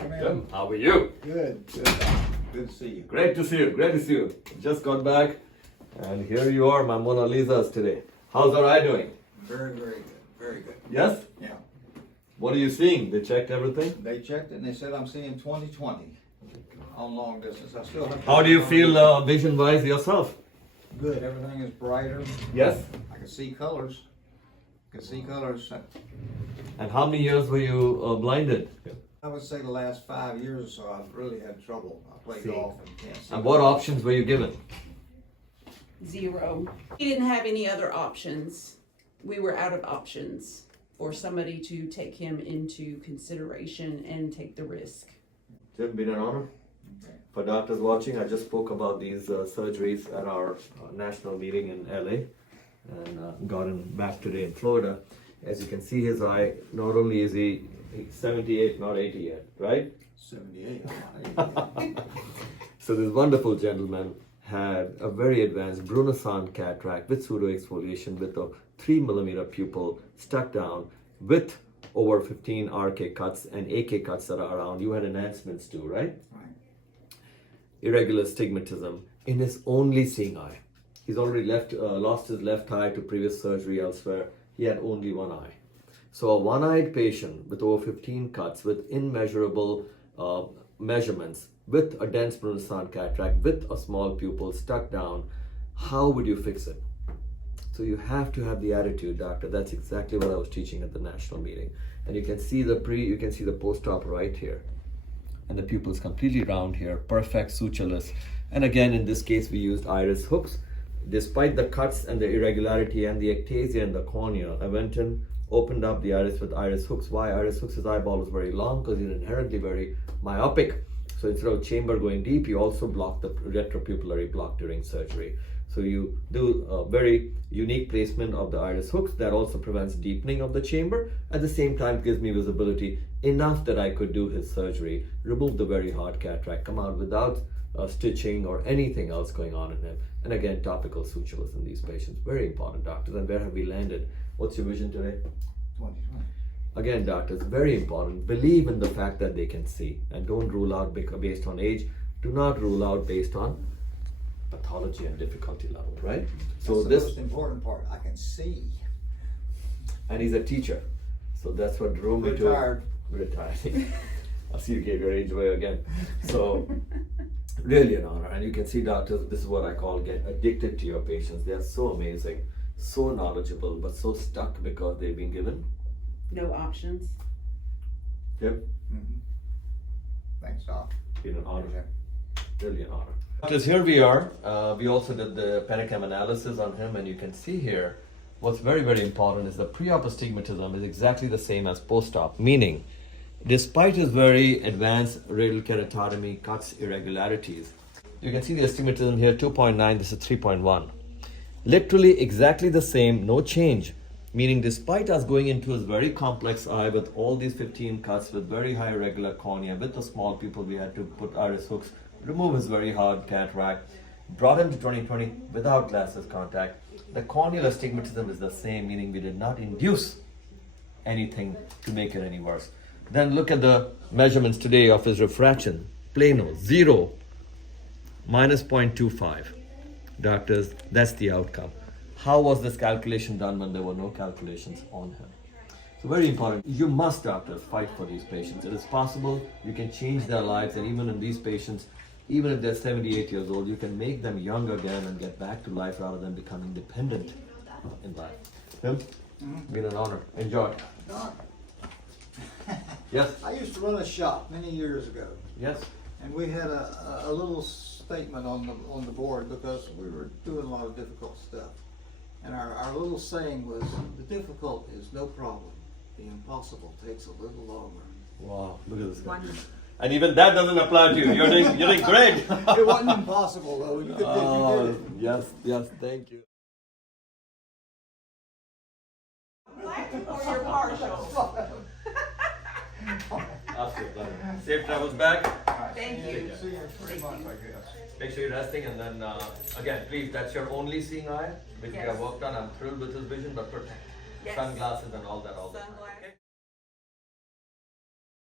Come in. Tim, how are you? Good, good, Doc. Good to see you. Great to see you. Great to see you. Just got back, and here you are, my Mona Lisas today. How's our eye doing? Very, very good. Very good. Yes? Yeah. What are you seeing? They checked everything? They checked it and they said I'm seeing 20/20 on long distance. I still have. How do you feel vision-wise yourself? Good. Everything is brighter. Yes? I can see colors. Can see colors. And how many years were you blinded? I would say the last 5 years or so I've really had trouble. I play See. golf and can't see. And what options were you given? 0. We didn't have any other options. We were out of options for somebody to take him into consideration and take the risk. Tim, been an honor. Okay. For doctors watching, I just spoke about these surgeries at our national meeting in LA and got him back today in Florida. As you can see, his eye, not only is he 78, not 80 yet, right? 78. I'm not 80. So this wonderful gentleman had a very advanced Brunnesen cataract with pseudo-exfoliation with a 3mm pupil stuck down with over 15 RK cuts and AK cuts that are around. You had enhancements too, right? Right. Irregular stigmatism in his only seeing eye. He's already lost his left eye to previous surgery elsewhere. He had only one eye. So a one-eyed patient with over 15 cuts with immeasurable measurements with a dense Brunnesen cataract with a small pupil stuck down, how would you fix it? So you have to have the attitude, doctor. That's exactly what I was teaching at the national meeting. And you can see the you can see the post-op right here. And the pupil is completely round here, perfect, sutureless. And again, in this case, we used iris hooks. Despite the cuts and the irregularity and the ectasia in the cornea, I went in, opened up the iris with iris hooks. Why iris hooks? His eyeball was very long because he's inherently very myopic. So instead of chamber going deep, you also block the retropupillary block during surgery. So you do a very unique placement of the iris hooks that also prevents deepening of the chamber. At the same time, gives me visibility enough that I could do his surgery, remove the very hard cataract, come out without stitching or anything else going on in him. And again, topical sutures in these patients. Very important, doctors. And where have we landed? What's your vision today? 20/20. Again, doctors, very important. Believe in the fact that they can see and don't rule out based on age. Do not rule out based on pathology and difficulty level, right? So That's the most important part. I can see. And he's a teacher. So that's what drove me to Retired. Retired. I'll see you gave your age away again. So really an honor. And you can see, doctors, this is what I call get addicted to your patients. They are so amazing, so knowledgeable, but so stuck because they've been given No options. Yep. Mm-hmm. Thanks, Doc. Been an honor. Yeah. Really an honor. Doctors, here we are. We also did the Pennicam analysis on him, and you can see here what's very, very important is the pre-op astigmatism is exactly the same as post-op, meaning despite his very advanced radial keratotomy cuts irregularities, you can see the astigmatism here 2.9, this is 3.1. Literally exactly the same, no change. Meaning despite us going into his very complex eye with all these 15 cuts with very high irregular cornea, with the small pupil we had to put iris hooks, remove his very hard cataract, brought him to 20/20 without glasses contact. The corneal astigmatism is the same, meaning we did not induce anything to make it any worse. Then look at the measurements today of his refraction. Plano, 0, minus 0.25. Doctors, that's the outcome. How was this calculation done when there were no calculations on him? So very important. You must, doctors, fight for these patients. It is possible. You can change their lives, and even in these patients, even if they're 78 years old, you can make them young again and get back to life rather than becoming dependent in life. Tim, been an honor. Enjoy. Doc, Yes. I used to run a shop many years ago, Yes. and we had a little statement on the board because we were doing a lot of difficult stuff. And our little saying was, the difficult is no problem. The impossible takes a little longer. Wow, look at this guy. And even that doesn't apply to you. You're doing great. It wasn't impossible though. You did it. Yes, thank you. Or you're partial. Safe travels back. Thank you. See you in 3 months, I guess. Make sure you're resting, and then again, please, that's your only seeing eye, which we have Yes. worked on. I'm thrilled with his vision, but protect. Yes. Sunglasses and all that. Sunglasses.